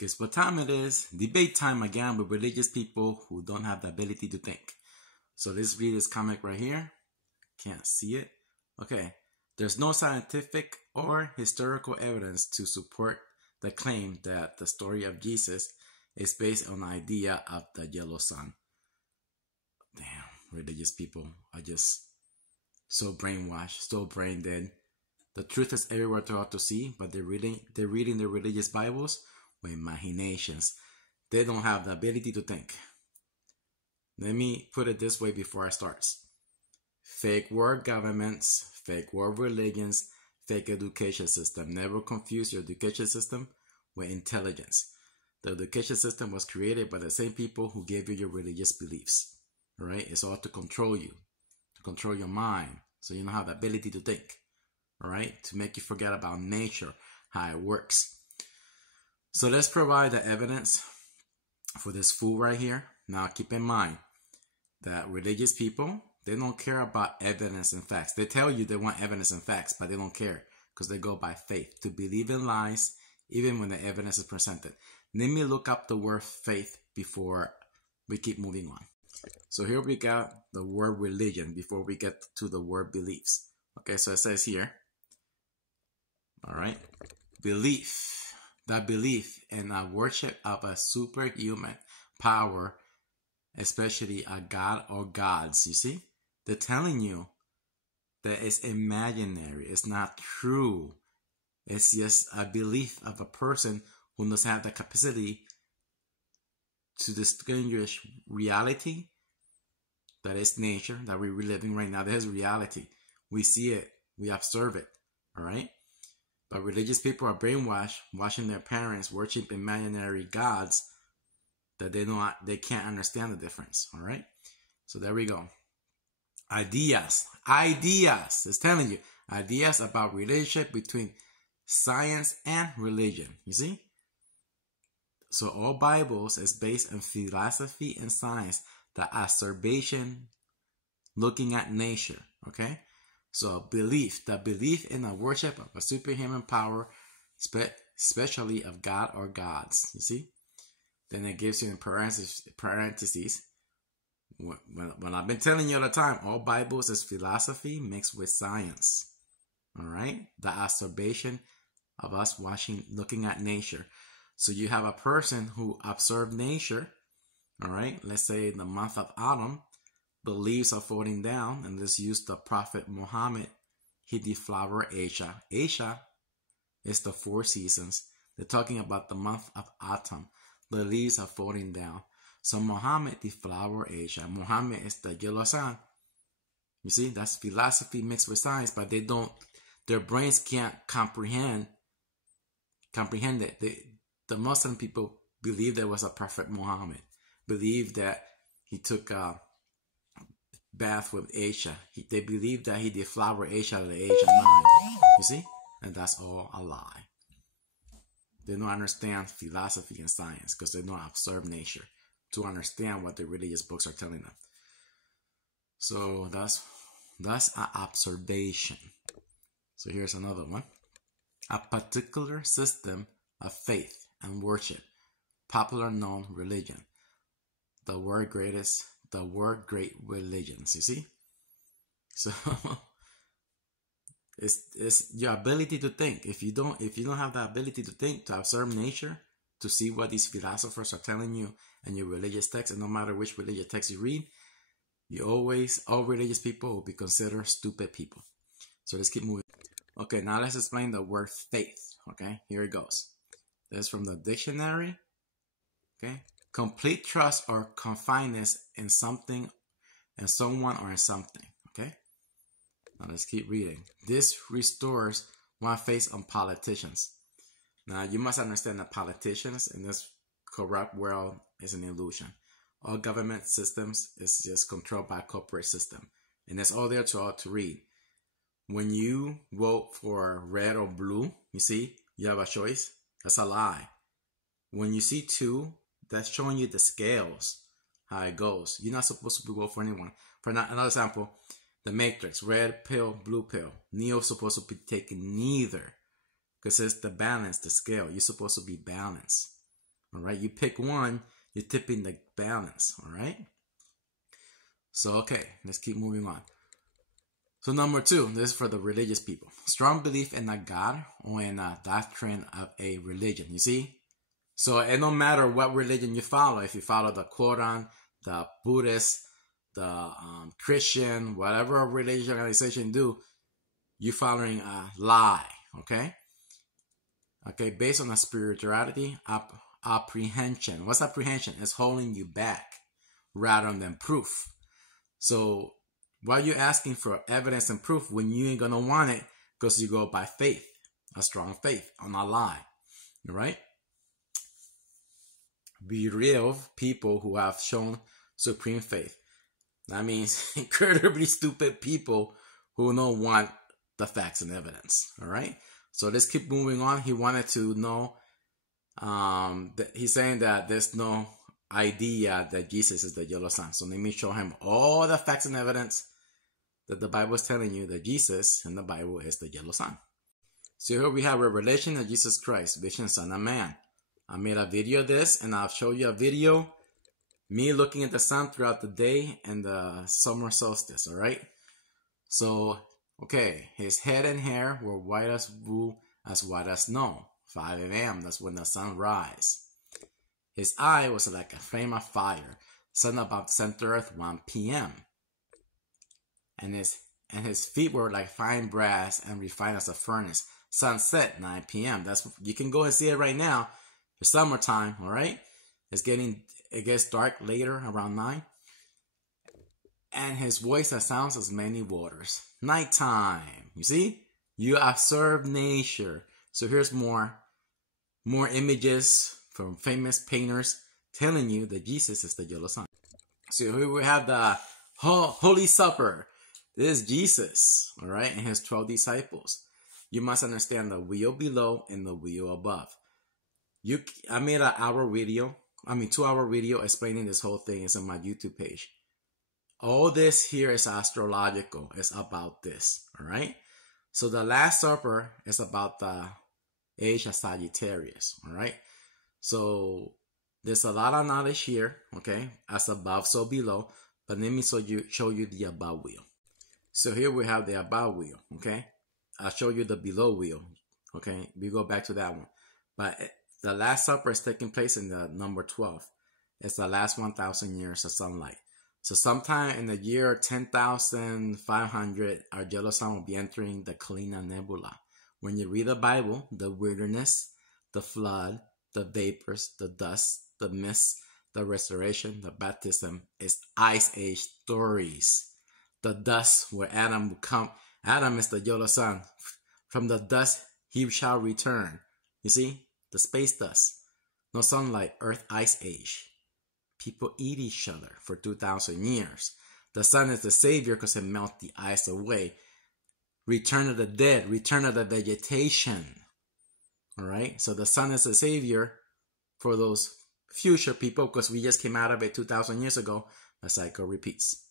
Guess what time it is? Debate time again with religious people who don't have the ability to think. So let's read this comic right here. Can't see it. Okay. There's no scientific or historical evidence to support the claim that the story of Jesus is based on the idea of the yellow sun. Damn, religious people are just so brainwashed, so brain dead. The truth is everywhere to all to see, but they're reading their religious Bibles with imaginations. They don't have the ability to think. Let me put it this way before I start. Fake world governments, fake world religions, fake education system. Never confuse your education system with intelligence. The education system was created by the same people who gave you your religious beliefs. Right? It's all to control you, to control your mind, so you don't have the ability to think. All right? To make you forget about nature, how it works. So let's provide the evidence for this fool right here. Now keep in mind that religious people, they don't care about evidence and facts. They tell you they want evidence and facts, but they don't care because they go by faith. To believe in lies, even when the evidence is presented. Let me look up the word faith before we keep moving on. So here we got the word religion before we get to the word beliefs. Okay, so it says here, all right, belief. The belief in a worship of a superhuman power, especially a god or gods. You see? They're telling you that it's imaginary. It's not true. It's just a belief of a person who doesn't have the capacity to distinguish reality, that is nature, that we're reliving right now. There's reality. We see it. We observe it. All right? But religious people are brainwashed, watching their parents worship imaginary gods that they can't understand the difference. All right? So there we go. Ideas. It's telling you. Ideas about relationship between science and religion. You see? So all Bibles is based on philosophy and science. The observation, looking at nature. Okay? So belief, the belief in the worship of a superhuman power, especially of God or gods. You see? Then it gives you in parentheses. When I've been telling you all the time, all Bibles is philosophy mixed with science. All right? The observation of us looking at nature. So you have a person who observed nature. All right? Let's say in the month of autumn, the leaves are falling down, and let's use the Prophet Muhammad. He deflowered Asia. Asia is the 4 seasons. They're talking about the month of autumn. The leaves are falling down. So Muhammad deflowered Asia. Muhammad is the yellow sun. You see, that's philosophy mixed with science, but their brains can't comprehend it. The Muslim people believe there was a Prophet Muhammad. Believe that he took bath with Aisha. They believe that he deflowered Aisha at the age of 9. You see? And that's all a lie. They don't understand philosophy and science because they don't observe nature to understand what the religious books are telling them. So that's an observation. So here's another one. A particular system of faith and worship, popular known great religions, you see? So it's your ability to think. If you don't have the ability to think, to observe nature, to see what these philosophers are telling you in your religious text, and no matter which religious text you read, all religious people will be considered stupid people. So let's keep moving. Okay, now let's explain the word faith. Okay, here it goes. This is from the dictionary. Okay. Complete trust or confidence in something, in someone, or in something. Okay? Now let's keep reading. This restores one faith on politicians. Now you must understand that politicians in this corrupt world is an illusion. All government systems is just controlled by a corporate system. And it's all there to read. When you vote for red or blue, you see, you have a choice. That's a lie. When you see 2, that's showing you the scales, how it goes. You're not supposed to vote for anyone. For another example, the Matrix, red pill, blue pill. Neo's supposed to be taking neither. Because it's the balance, the scale. You're supposed to be balanced. All right, you pick one, you're tipping the balance. All right. So, okay, let's keep moving on. So number 2, this is for the religious people. Strong belief in a God or in a doctrine of a religion. You see? So it don't matter what religion you follow. If you follow the Quran, the Buddhist, the Christian, whatever religious organization do, you're following a lie. Okay? Okay, based on a spirituality, apprehension. What's apprehension? It's holding you back rather than proof. So why are you asking for evidence and proof when you ain't gonna want it? Because you go by faith, a strong faith on a lie. All right? Be real people who have shown supreme faith. That means incredibly stupid people who don't want the facts and evidence. All right? So let's keep moving on. He wanted to know, he's saying that there's no idea that Jesus is the yellow sun. So let me show him all the facts and evidence that the Bible is telling you that Jesus in the Bible is the yellow sun. So here we have revelation of Jesus Christ, vision, son of man. I made a video of this, and I'll show you a video me looking at the sun throughout the day and the summer solstice. All right. So okay, his head and hair were white as wool, as white as snow. 5 a.m. That's when the sun rise. His eye was like a flame of fire. Sun about the center earth 1 p.m. And his feet were like fine brass and refined as a furnace. Sunset 9 p.m. You can go and see it right now. It's summertime, all right? It gets dark later around 9. And his voice that sounds as many waters. Nighttime. You see? You observe nature. So here's more images from famous painters telling you that Jesus is the yellow sun. So here we have the Holy Supper. This is Jesus, all right, and his 12 disciples. You must understand the wheel below and the wheel above. I made an 2-hour video explaining this whole thing. It's on my YouTube page. All this here is astrological. It's about this, all right? So the Last Supper is about the age of Sagittarius, all right? So there's a lot of knowledge here, okay? As above, so below. But let me show you the above wheel. So here we have the above wheel, okay? I'll show you the below wheel, okay? We go back to that one. But the Last Supper is taking place in the number 12. It's the last 1,000 years of sunlight. So sometime in the year 10,500, our yellow sun will be entering the Corina nebula. When you read the Bible, the wilderness, the flood, the vapors, the dust, the mist, the restoration, the baptism is Ice Age stories. The dust where Adam will come. Adam is the yellow sun. From the dust he shall return. You see? The space dust. No sunlight, Earth Ice Age. People eat each other for 2,000 years. The sun is the savior because it melts the ice away. Return of the dead. Return of the vegetation. Alright? So the sun is the savior for those future people because we just came out of it 2,000 years ago. The cycle repeats.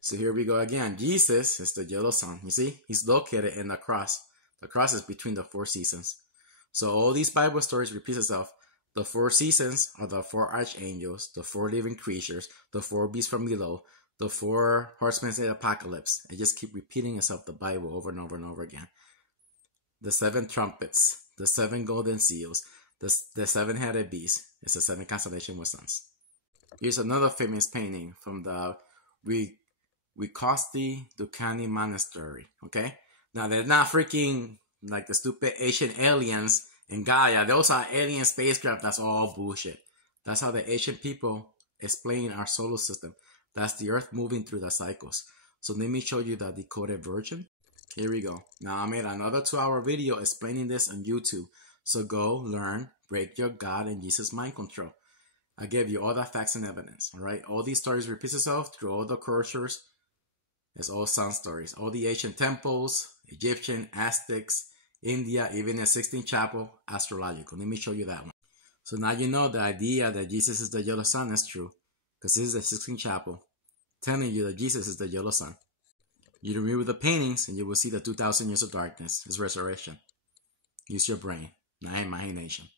So here we go again. Jesus is the yellow sun. You see? He's located in the cross. The cross is between the 4 seasons. So all these Bible stories repeat itself. The 4 seasons are the 4 archangels, the 4 living creatures, the 4 beasts from below, the 4 horsemen of the apocalypse. It just keep repeating itself, the Bible, over and over and over again. The 7 trumpets, the 7 golden seals, the 7-headed beast. It's the 7 constellation with suns. Here's another famous painting from the Wikosti Dukhani Monastery. Okay? Now, they're not freaking like the stupid ancient aliens in Gaia. Those are alien spacecraft. That's all bullshit. That's how the ancient people explain our solar system. That's the Earth moving through the cycles. So let me show you the decoded version. Here we go. Now, I made another 2-hour video explaining this on YouTube. So go learn, break your God and Jesus mind control. I gave you all the facts and evidence. All right. All these stories repeat itself through all the cultures. It's all sun stories. All the ancient temples, Egyptian, Aztecs, India, even the Sistine Chapel, astrological. Let me show you that one. So now you know the idea that Jesus is the yellow sun is true. Because this is the Sistine Chapel telling you that Jesus is the yellow sun. You remove the paintings and you will see the 2,000 years of darkness, his resurrection. Use your brain, not imagination.